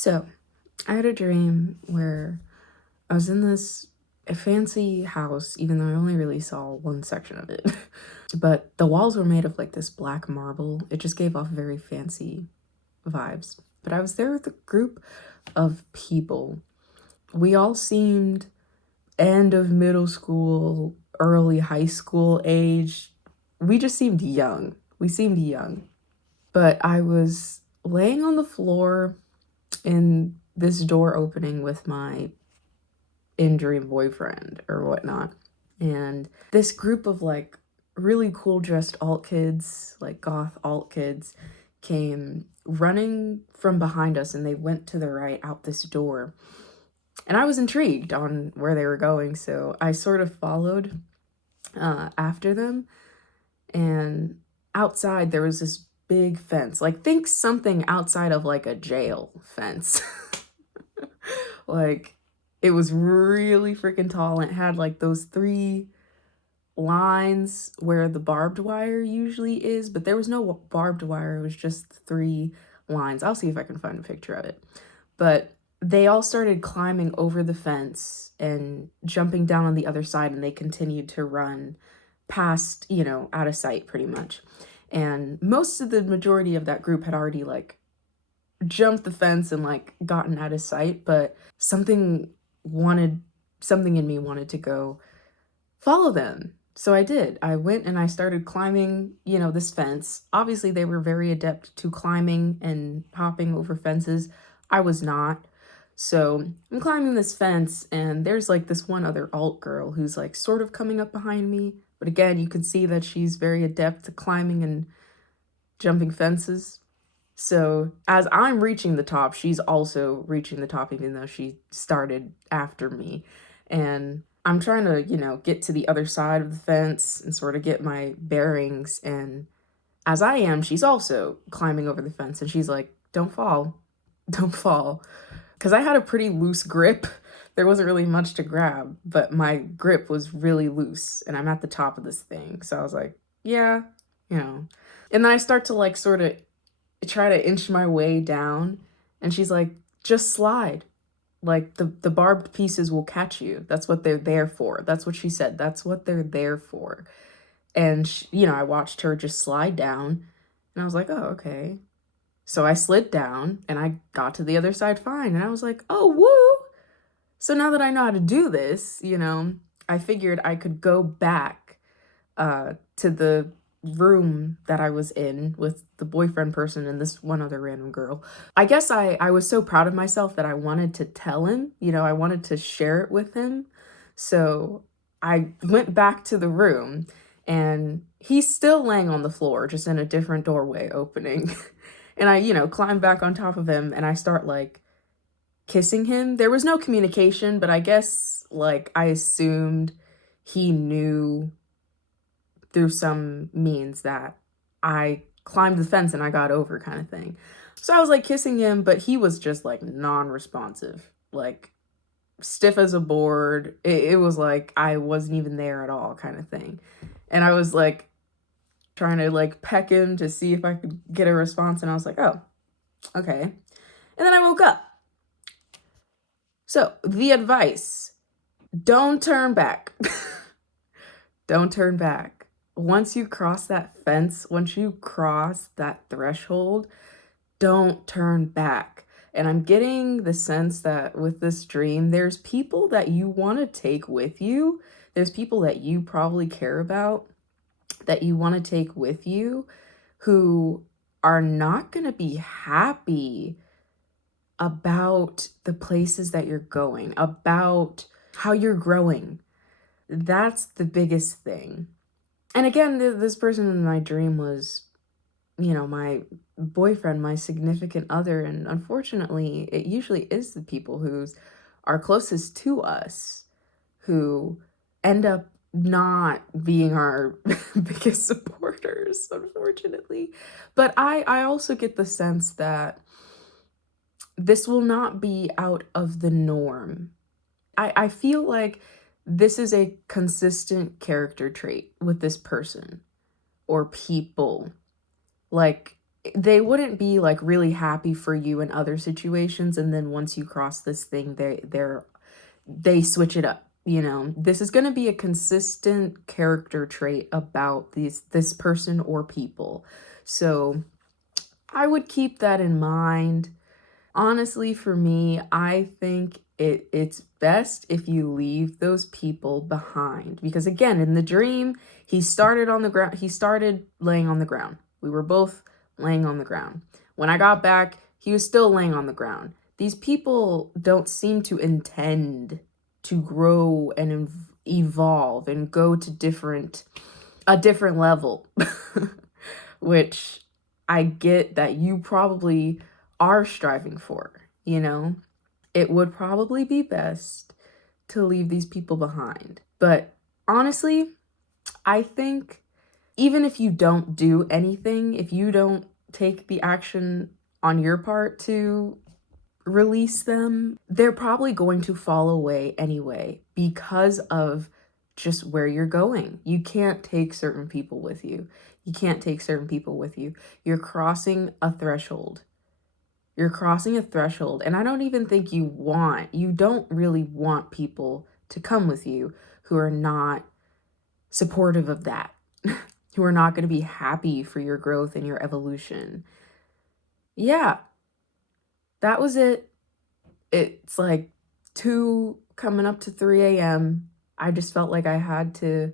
So, I had a dream where I was in this fancy house, even though I only really saw one section of it. But the walls were made of like this black marble. It just gave off very fancy vibes. But I was there with a group of people. We all seemed end of middle school, early high school age. We just seemed young. We seemed young. But I was laying on the floor in this door opening with my in dream boyfriend or whatnot. And this group of like really cool dressed alt kids, like goth alt kids, came running from behind us and they went to the right out this door. And I was intrigued on where they were going, so I sort of followed after them. And outside there was this big fence, like think something outside of like a jail fence. Like it was really freaking tall and it had like those three lines where the barbed wire usually is, but there was no barbed wire. It was just three lines. I'll see if I can find a picture of it. But they all started climbing over the fence and jumping down on the other side, and they continued to run past, out of sight pretty much. And most of the majority of that group had already like jumped the fence and like gotten out of sight, but something in me wanted to go follow them. So I did. I went and I started climbing, this fence. Obviously, they were very adept to climbing and hopping over fences. I was not. So I'm climbing this fence, and there's like this one other alt girl who's like sort of coming up behind me. But again, you can see that she's very adept at climbing and jumping fences. So as I'm reaching the top, she's also reaching the top, even though she started after me. And I'm trying to, get to the other side of the fence and sort of get my bearings. And as I am, she's also climbing over the fence and she's like, don't fall, don't fall. Because I had a pretty loose grip. There wasn't really much to grab, but my grip was really loose and I'm at the top of this thing. So I was like, yeah, And then I start to like sort of try to inch my way down and she's like, just slide. Like the barbed pieces will catch you. That's what they're there for. That's what she said. That's what they're there for. And I watched her just slide down and I was like, oh, okay. So I slid down and I got to the other side fine. And I was like, oh, woo. So now that I know how to do this, I figured I could go back to the room that I was in with the boyfriend person and this one other random girl. I guess I was so proud of myself that I wanted to tell him, I wanted to share it with him. So I went back to the room and he's still laying on the floor, just in a different doorway opening. And I, climb back on top of him and I start like kissing him. There was no communication, but I guess like I assumed he knew through some means that I climbed the fence and I got over kind of thing. So I was like kissing him, but he was just like non-responsive, like stiff as a board. It was like I wasn't even there at all kind of thing. And I was like trying to like peck him to see if I could get a response. And I was like, oh, okay. And then I woke up. So the advice, don't turn back. Don't turn back. Once you cross that fence, once you cross that threshold, don't turn back. And I'm getting the sense that with this dream, there's people that you want to take with you. There's people that you probably care about that you want to take with you who are not going to be happy about the places that you're going, about how you're growing. That's the biggest thing. And again, this person in my dream was, my boyfriend, my significant other. And unfortunately, it usually is the people who are closest to us who end up not being our biggest supporters, unfortunately. But I also get the sense that this will not be out of the norm. I feel like this is a consistent character trait with this person or people. Like, they wouldn't be like really happy for you in other situations, and then once you cross this thing, they switch it up. You know, this is going to be a consistent character trait about this person or people. So I would keep that in mind. Honestly, for me, I think it's best if you leave those people behind. Because again, in the dream, he started on the ground, he started laying on the ground. We were both laying on the ground. When I got back, he was still laying on the ground. These people don't seem to intend to grow and evolve and go to a different level. Which I get that you probably are striving for, you know? It would probably be best to leave these people behind. But honestly, I think even if you don't do anything, if you don't take the action on your part to release them, they're probably going to fall away anyway because of just where you're going. You can't take certain people with you. You can't take certain people with you. You're crossing a threshold. You're crossing a threshold, and I don't even think you don't really want people to come with you who are not supportive of that, who are not going to be happy for your growth and your evolution. Yeah, that was it. It's like 2 coming up to 3 a.m. I just felt like I had to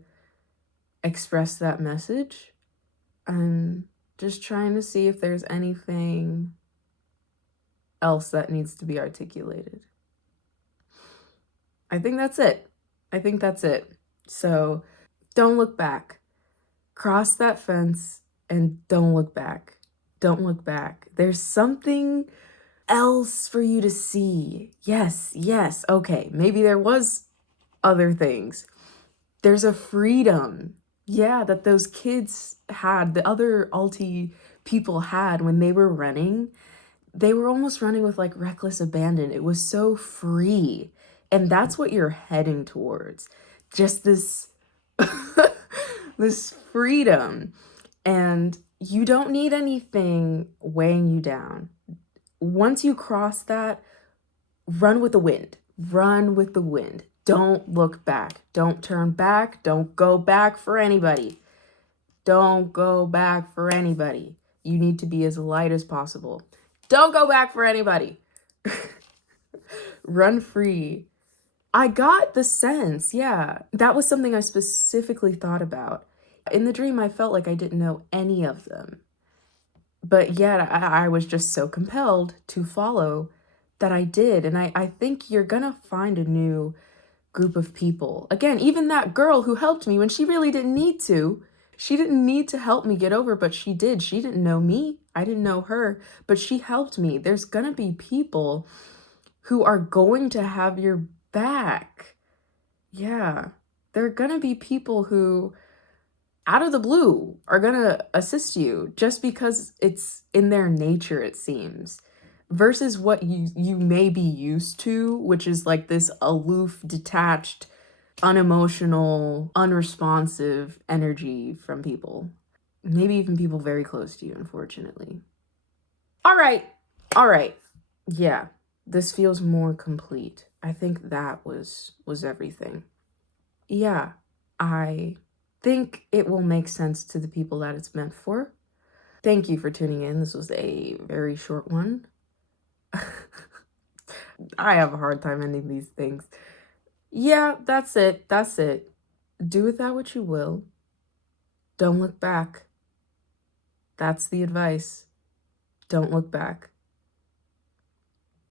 express that message. And just trying to see if there's anything else that needs to be articulated. I think that's it. I think that's it. So don't look back. Cross that fence and don't look back. Don't look back. There's something else for you to see. Yes, yes. Okay, maybe there was other things. There's a freedom, yeah, that those kids had, the other alti people had when they were running. They were almost running with like reckless abandon. It was so free. And that's what you're heading towards. Just this this freedom. And you don't need anything weighing you down. Once you cross that, run with the wind. Run with the wind. Don't look back. Don't turn back. Don't go back for anybody. Don't go back for anybody. You need to be as light as possible. Don't go back for anybody. Run free. I got the sense, yeah. That was something I specifically thought about. In the dream, I felt like I didn't know any of them. But yet, I was just so compelled to follow that I did. And I think you're gonna find a new group of people. Again, even that girl who helped me when she really didn't need to. She didn't need to help me get over, but she did. She didn't know me. I didn't know her, but she helped me. There's gonna be people who are going to have your back. Yeah. There are gonna be people who, out of the blue, are gonna assist you just because it's in their nature, it seems, versus what you may be used to, which is like this aloof, detached, unemotional, unresponsive energy from people. Maybe even people very close to you, unfortunately. All right. All right. Yeah. This feels more complete. I think that was everything. Yeah. I think it will make sense to the people that it's meant for. Thank you for tuning in. This was a very short one. I have a hard time ending these things. Yeah, that's it. That's it. Do with that what you will. Don't look back. That's the advice. Don't look back.